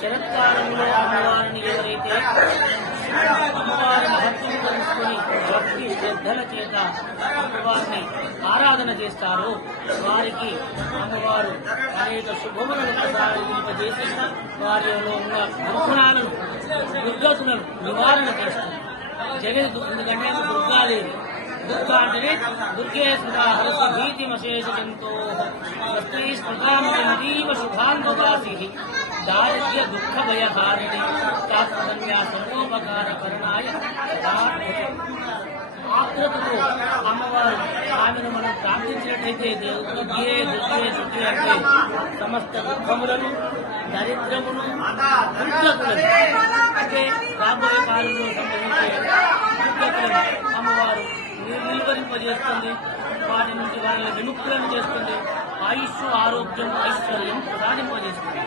శరత్కాలంలో అమ్మవారిని ఎవరైతే అమ్మవారి మహత్వం తెలుసుకుని భక్తి శ్రద్ధల చేత అమ్మవారిని ఆరాధన చేస్తారో వారికి అమ్మవారు అనేక శుభములను ప్రసాదింపజేసి వారిలో ఉన్న దుర్గుణాలను దుర్గతులను నివారణ చేస్తారు. ఎందుకంటే దుర్గాదేవి దుర్గా అంటేనే దుర్గే స్మృతా హరసి భీతిమశేషజంతో స్వస్తి స్మృతామీవ శుభాంగవాసి దారిద్ర్య దుఃఖ భయహారిణి శాస్త్రన్యా సర్వోపకార కరుణాయ ఆకృతతో అమ్మవారు ఆమెను మనం ప్రార్థించినట్లయితే దుర్గే దుర్గే దుర్గే అంటే సమస్త దుఃఖములను దరిద్రమును దుర్గతులను అంటే రాబోయే కాలంలో సంబంధించే దుర్గతులను అమ్మవారు నిర్వహింపజేస్తుంది. వాటి నుంచి వాళ్ళని విముక్తులను చేస్తుంది. ఆయుష్ ఆరోగ్యం ఐశ్వర్యం ప్రసాదింపజేస్తుంది.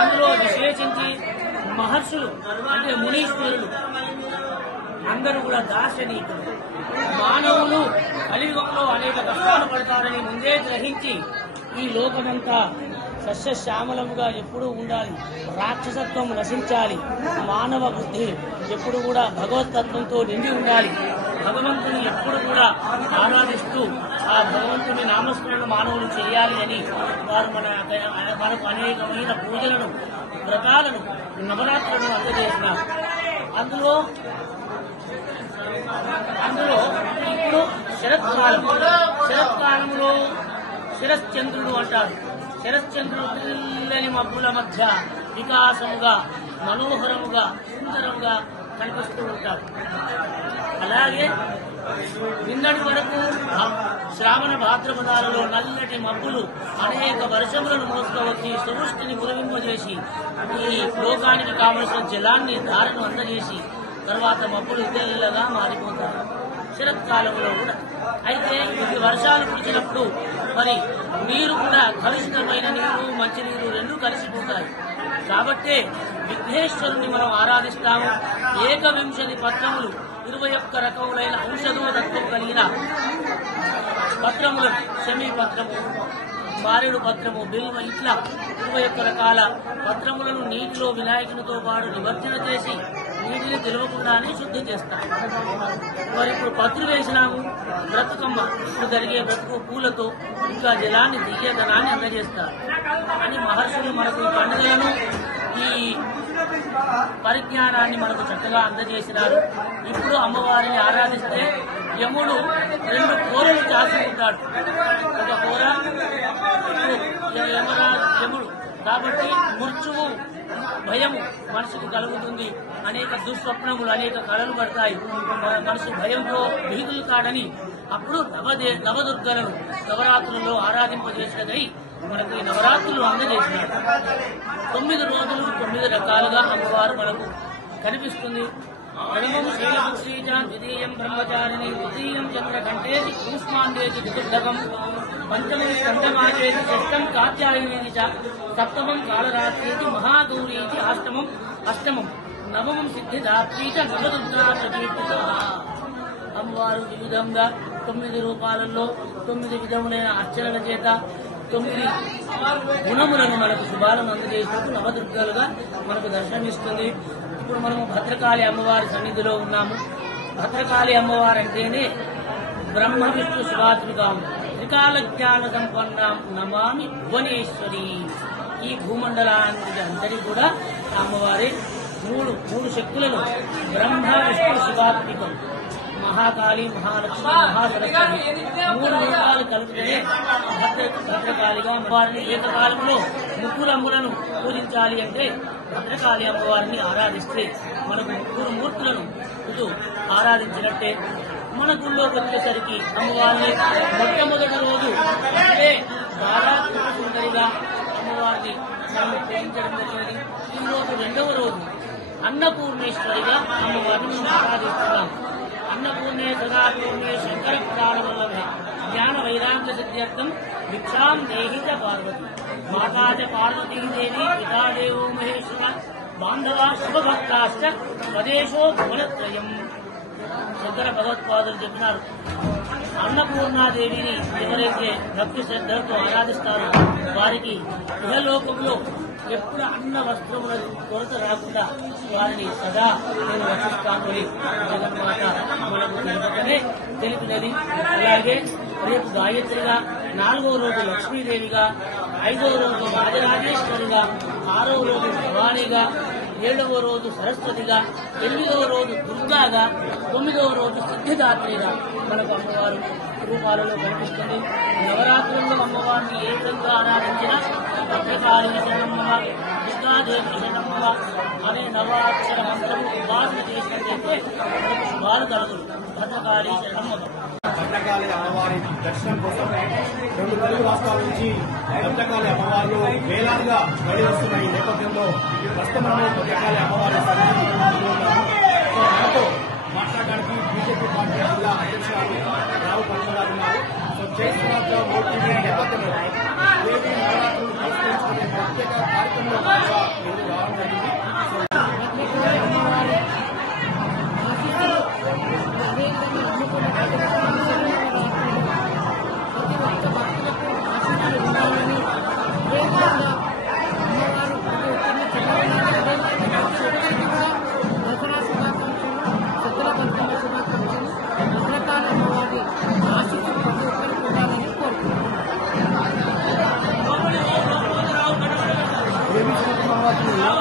అందులో విశేషించి మహర్షులు అంటే మునీశ్వరులు అందరూ కూడా దార్శనికులు. మానవులు కలియుగంలో అనేక కష్టాలు పడతారని ముందే గ్రహించి ఈ లోకమంతా సస్యశ్యామలముగా ఎప్పుడూ ఉండాలి, రాక్షసత్వం నశించాలి, మానవ బుద్ధి ఎప్పుడు కూడా భగవతత్వంతో నిండి ఉండాలి, భగవంతుని ఎప్పుడు కూడా ఆరాధిస్తూ ఆ భగవంతుని నామస్మరణ మానవులు చేయాలి అని వారు మనకు అనేకమైన పూజలను వ్రతాలను నవరాత్రులను అందజేసినారు. అందులో ఇప్పుడు శరత్కాలంలో శరశ్చంద్రుడు అంటారు. శరశ్చంద్రుడు పిల్లని మబ్బుల మధ్య వికాసముగా మనోహరముగా సుందరముగా కనిపిస్తూ ఉంటారు. అలాగే నిన్నటి వరకు శ్రావణ భాద్రపదాలలో నల్లటి మబ్బులు అనేక వర్షములను మోసుకువచ్చి సృష్టిని కురివింపజేసి ఈ లోకానికి కావలసిన జలాన్ని ధారను అందజేసి తర్వాత మబ్బులు ఇద్దరుగా మారిపోతారు శరత్కాలంలో కూడా. అయితే ఇది వర్షాలు కురిచినప్పుడు మరి నీరు కూడా కలుషితమైన నీరు మంచినీరు రెండూ కలిసిపోతాయి. కాబట్టే విఘ్నేశ్వరుని మనం ఆరాధిస్తాము. 21 పత్రములు 21 రకములైన ఔషధోదత్వం కలిగిన పత్రములు శమీ పత్రము, మారేడు పత్రము, బిల్వ ఇట్లా 21 రకాల పత్రములను నీటిలో వినాయకునితో పాటు నిమజ్జన చేసి నీటిని తెలియకుండానే శుద్ధి చేస్తాం. మరి ఇప్పుడు పత్రు వేసినాము బ్రతుకమ్మ, ఇప్పుడు జరిగే బ్రతుకు పూలతో ఇంకా జలాన్ని దియ్యదనాన్ని అందజేస్తారు అని మహర్షులు మనకు ఈ పండుగలను ఈ పరిజ్ఞానాన్ని మనకు చక్కగా అందజేసినారు. ఇప్పుడు అమ్మవారిని ఆరాధిస్తే యముడు 2 కోరలు చాసి ఉంటాడు. ఒక కోర యముడు కాబట్టి మృత్యువు భయము మనసుకు కలుగుతుంది. అనేక దుస్వప్నములు అనేక కళలు పడతాయి. మనసు భయంతో భీతులుతాడని అప్పుడు నవదుర్గలను నవరాత్రులలో ఆరాధింపజేసినదై మనకు ఈ నవరాత్రులు అందజేసినారు. 9 రోజులు 9 రకాలుగా అమ్మవారు మనకు కనిపిస్తుంది. ప్రథమం శైలపుత్రీజాం, ద్వితీయం బ్రహ్మచారిణి, తృతీయం చంద్రఘంటేతి, కూష్మాండేతి చతుర్ధకం, పంచమం స్కందమాచేతి, షష్టం కాత్యాయనేతి చ, సప్తమం కాళరాత్రీతి, మహాగౌరీతి, అష్టమం నవమం సిద్ధిదాత్రీచ, నవదుర్గా ప్రకీర్తిత. అమ్మవారు వివిధంగా 9 రూపాలలో 9 విధములైన అర్చనల చేత 9 గుణములను మనకు శుభాలను అందజేసినప్పుడు నవదుర్గాలుగా మనకు దర్శనమిస్తుంది. ఇప్పుడు మనము భద్రకాళి అమ్మవారి సన్నిధిలో ఉన్నాము. భద్రకాళి అమ్మవారు అంటేనే బ్రహ్మ విష్ణు శివాత్మికాం త్రికాల జ్ఞాన సంపన్నాం నమామి భువనేశ్వరి. ఈ భూమండలానికి అందరి కూడా అమ్మవారి మూడు శక్తులను బ్రహ్మ విష్ణు శివాత్మికం మహాకాళి, మహాలక్ష్మి, మహాసరస్వతి 3 రూపాలు కలిపితే భద్రకాళిగా అమ్మవారిని ఏకకాలంలో 3 రంగులను పూజించాలి అంటే భద్రకాళి అమ్మవారిని ఆరాధిస్తే మనకు 3 మూర్తులను ఇటు ఆరాధించినట్టే. మన గుళ్ళోకి వచ్చేసరికి అమ్మవారిని మొట్టమొదటి రోజు అంటే బాలా సుందరిగా అమ్మవారిని మనం పూజించడం జరిగినది. ఈ రోజు 2వ రోజు అన్నపూర్ణేశ్వరిగా అమ్మవారిని మనం ఆరాధిస్తున్నాం. అన్నపూర్ణే సదాపూర్ణే శంకర ప్రాణవల్లభే జ్ఞాన వైరాగ్య సిద్ధ్యర్థం భిక్షాం దేహి చ పార్వతి. మాతా చ పార్వతీదేవి, పితాదేవో మహేశ్వర, బాంధవా శుభభక్తాశ్చ స్వదేశో భువనత్రయం. శంకర భగవత్పాదులు చెప్పినారు. అన్నపూర్ణాదేవిని ఎవరైతే భక్తి శ్రద్ధలతో ఆరాధిస్తారో వారికి ఇహలోకంలో ఎప్పుడు అన్న వస్త్రముల కొరత రాకుండా వారిని సదా నేను రక్షిస్తానని జగన్మాత మనకు తెలిపినది. అలాగే రేపు గాయత్రిగా, 4వ రోజు లక్ష్మీదేవిగా, 5వ రోజు రాజరాజేశ్వరిగా, 6వ రోజు భవానీగా, 7వ రోజు సరస్వతిగా, 8వ రోజు దుర్గాగా, 9వ రోజు సిద్ధిదాత్రిగా మనకు అమ్మవారు రూపాలలో కనిపిస్తుంది. నవరాత్రుల్లో అమ్మవారిని ఏ విధంగా ఆరాధించినా భద్రకాళి శరణమ్మ, దుర్గాదేవి శరణమ్మ అనే నవాక్షర మంత్రము ఉపాసన చేసినట్లయితే మనకు శుభాలు కలుగులు. భద్రకాళి శరణమ్మ. భద్రకాళి అమ్మవారి దర్శనం కోసం 2 తెలుగు రాష్ట్రాల నుంచి భద్రకాళి అమ్మవారిలో వేలాదిగా బయలు వస్తున్న ఈ నేపథ్యంలో ప్రస్తుతంలో భద్రకాళి అమ్మవారి మనతో మాట్లాడడానికి బీజేపీ పార్టీ జిల్లా అధ్యక్షురాలు రావు పంచరాజు ఉన్నారు. చేస్తున్న మూర్తి నేపథ్యంలో దేవి నవరాత్రులు పురస్కరించుకునే ప్రత్యేక కార్యక్రమంలో భాగంగా మీరు రావడం జరిగింది.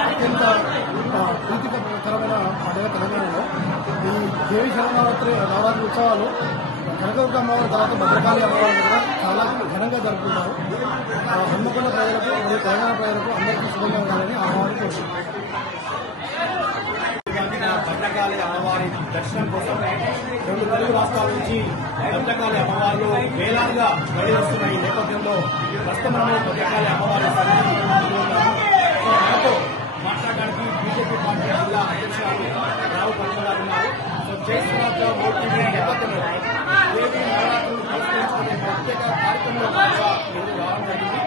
అత్యంత ప్రీతికరమైన పండుగ తెలంగాణలో ఈ దేవి శరణవరాత్రి నవరాత్రి ఉత్సవాలు కనకదుర్గ అమ్మవారి తర్వాత భద్రకాళి అమ్మవారి కూడా చాలా ఘనంగా జరుపుకుంటారు. హన్మకొండ ప్రజలకు మరియు తెలంగాణ ప్రజలకు అందరికీ శుభంగా ఉండాలని అమ్మవారిని కోరుకుంటున్నారు. భద్రకాళి అమ్మవారి దర్శనం కోసం 2 తెలుగు రాష్ట్రాల నుంచి భద్రకాళి అమ్మవారిలో వేలాదిగా బయలు వస్తున్న ఈ నేపథ్యంలో ప్రస్తుతంలో భద్రకాళి అమ్మవారి మనతో మాట్లాడడానికి బీజేపీ పార్టీ జిల్లా అధ్యక్షురాలు రావు పంచరాజు ఉన్నారు. చేస్తున్న మూర్తి నేపథ్యంలో దేవి నవరాత్రులు పురస్కరించుకునే ప్రత్యేక కార్యక్రమంలో భాగంగా మీరు రావడం జరిగింది.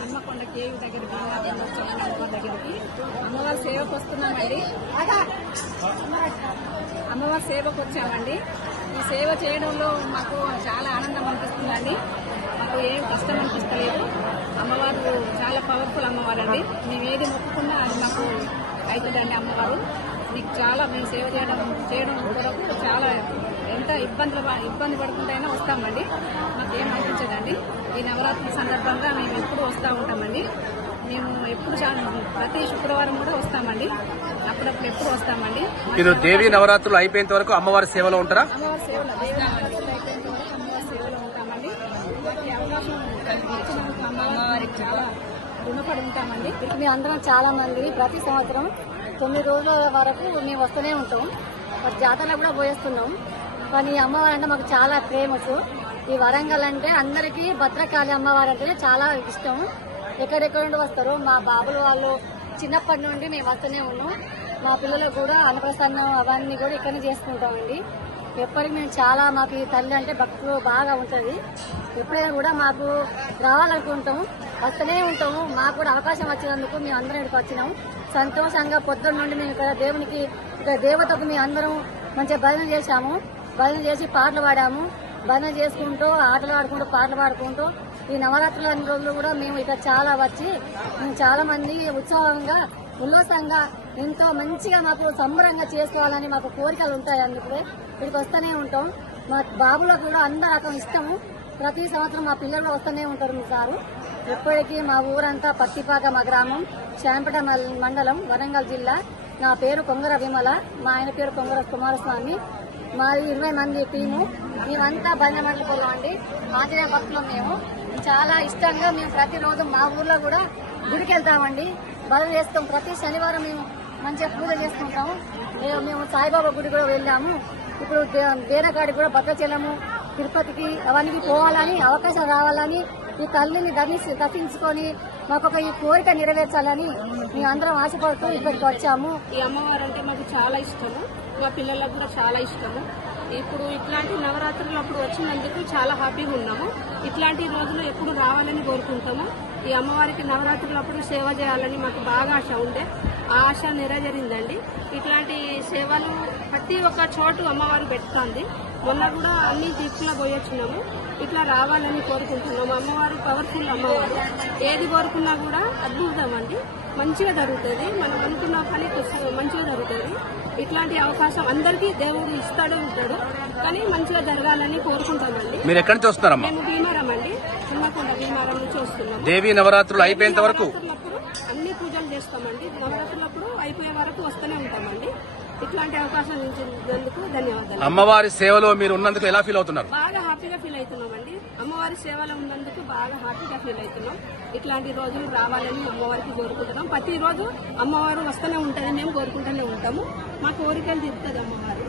హన్మకొండ కేవ్ దగ్గరికి దగ్గరికి అమ్మవారి సేవకు వస్తున్నామండి. అమ్మవారి సేవకు వచ్చామండి. ఈ సేవ చేయడంలో మాకు చాలా ఆనందం అనిపిస్తుందండి. మాకు ఏం కష్టం అనిపిస్తలేదు. అమ్మవారు చాలా పవర్ఫుల్ అమ్మవారు అండి. మేము ఏది మొక్కుకున్నా అది మాకు అవుతుందండి. అమ్మవారు మీకు చాలా మేము సేవ చేయడం కొరకు చాలా ఎంత ఇబ్బంది పడుకుంటైనా వస్తామండి. మాకేం అనిపించదండి. ఈ నవరాత్రి సందర్భంగా మేము ఎప్పుడు వస్తూ ఉంటామండి. మేము ఎప్పుడు ప్రతి శుక్రవారం కూడా వస్తామండి. అప్పుడప్పుడు ఎప్పుడు వస్తామండి. మీరు దేవి నవరాత్రులు అయిపోయేంత వరకు అమ్మవారి సేవలో ఉంటారా? అమ్మవారి సేవలో దేవి నవరాత్రులు అయిపోయేంత వరకు అమ్మవారి సేవలో ఉంటామండి. ఈ అవకాశం ఇచ్చినందుకు అమ్మవారికి చాలా రుణపడి ఉంటామండి. మేము అందరం చాలా మంది ప్రతి సంవత్సరం 9 రోజుల వరకు మేము వస్తూనే ఉంటాం. జాతరలో కూడా పోయేస్తున్నాం. కానీ అమ్మవారు అంటే మాకు చాలా ఫేమస్. ఈ వరంగల్ అంటే అందరికీ భద్రకాళి అమ్మవారు అంటే చాలా ఇష్టం. ఎక్కడెక్కడ నుండి వస్తారు. మా బాబులు వాళ్ళు చిన్నప్పటి నుండి మేము వస్తూనే ఉన్నాం. మా పిల్లలకు కూడా అన్నప్రసన్నం అవన్నీ కూడా ఇక్కడనే చేసుకుంటామండి. ఎప్పటికి మేము చాలా మాకు ఈ తల్లి అంటే భక్తులు బాగా ఉంటుంది. ఎప్పుడైనా కూడా మాకు రావాలనుకుంటాం, వస్తూనే ఉంటాము. మాకు కూడా అవకాశం వచ్చినందుకు మేము అందరం ఇక్కడికి వచ్చినాం. సంతోషంగా పొద్దున్న నుండి మేము ఇక్కడ దేవునికి ఇక్కడ దేవతకు మేము అందరం మంచిగా భజన చేశాము. భజన చేసి పాటలు పాడాము. భజన చేసుకుంటూ ఆటలు ఆడుకుంటూ పాటలు పాడుకుంటూ ఈ నవరాత్రుల అన్ని రోజులు కూడా మేము ఇక్కడ చాలా వచ్చి మేము చాలా మంది ఉత్సవంగా ఉల్లాసంగా ఎంతో మంచిగా మాకు సంబరంగా చేసుకోవాలని మాకు కోరికలు ఉంటాయి. అందుకే ఇక్కడికి వస్తూనే ఉంటాం. మా బాబులకు కూడా అందరూ రకం ఇష్టము. ప్రతి సంవత్సరం మా పిల్లలు కూడా వస్తూనే ఉంటారు సారు. ఎప్పటికీ మా ఊరంతా పత్తిపాక మా గ్రామం, శాంపట మండలం, వరంగల్ జిల్లా. నా పేరు కొంగర విమల, మా ఆయన పేరు కొంగర కుమారస్వామి. మాది 20 మంది టీము. మేమంతా భజన మండలికి వెళ్ళామండి. ఆంజనేయ భక్తులు మేము చాలా ఇష్టంగా మేము ప్రతిరోజు మా ఊర్లో కూడా గుడికి వెళ్తామండి. భజన చేస్తాం. ప్రతి శనివారం మేము మంచిగా పూజ చేసుకుంటాము. మేము సాయిబాబా గుడి కూడా వెళ్ళాము. ఇప్పుడు దేనకాడికి కూడా భద్రాచలము, తిరుపతికి అవన్నీ పోవాలని అవకాశం రావాలని ఈ తల్లిని దర్శించుకొని మాకు ఈ కోరిక నెరవేర్చాలని మేము అందరం ఆశపడుతూ ఇక్కడికి వచ్చాము. ఈ అమ్మవారు అంటే మాకు చాలా ఇష్టము. మా పిల్లలకు కూడా చాలా ఇష్టము. ఇప్పుడు ఇట్లాంటి నవరాత్రులు అప్పుడు వచ్చినందుకు చాలా హ్యాపీగా ఉన్నాము. ఇట్లాంటి రోజులు ఎప్పుడు రావాలని కోరుకుంటాము. ఈ అమ్మవారికి నవరాత్రులప్పుడు సేవ చేయాలని మాకు బాగా ఆశ ఉండే. ఆ ఆశ నెరవేరిందండి. ఇట్లాంటి సేవలు ప్రతి ఒక్క చోటు అమ్మవారు పెడుతుంది. మొన్న కూడా అన్ని దిక్కులా పోయొచ్చినాము. ఇట్లా రావాలని కోరుకుంటున్నాము. అమ్మవారు పవర్ఫుల్ అమ్మవారు. ఏది కోరుకున్నా కూడా అద్భుతం అండి. మంచిగా జరుగుతుంది. మనం అనుకున్న పని మంచిగా జరుగుతుంది. ఇట్లాంటి అవకాశం అందరికీ దేవుడు ఇస్తాడు ఉంటాడు. కానీ మంచిగా జరగాలని కోరుకుంటామండి. మీరు ఎక్కడి నుంచి వస్తున్నారమ్మా? మేము భీమారం అండి, చిన్నకొండ భీమారం నుంచి వస్తున్నాము. దేవీ నవరాత్రులు అయిపోయేంత వరకు అన్ని పూజలు చేస్తామండి. నవరాత్రులప్పుడు అయిపోయే వరకు వస్తూనే ఉంటామండి. ఇట్లాంటి అవకాశం ఇచ్చినందుకు ధన్యవాదాలు. అమ్మవారి సేవలో మీరు ఉన్నందుకు ఎలా ఫీల్ అవుతున్నారు? బాగా హ్యాపీగా ఫీల్ అవుతున్నామండి. అమ్మవారి సేవలో ఉన్నందుకు బాగా హ్యాపీగా ఫీల్ అవుతున్నాం. ఇట్లాంటి రోజులు రావాలని అమ్మవారికి కోరుకుంటున్నాం. ప్రతిరోజు అమ్మవారు వస్తూనే ఉంటుంది. మేము కోరుకుంటూనే ఉంటాము. మా కోరికలు తీరుతుంది అమ్మవారు.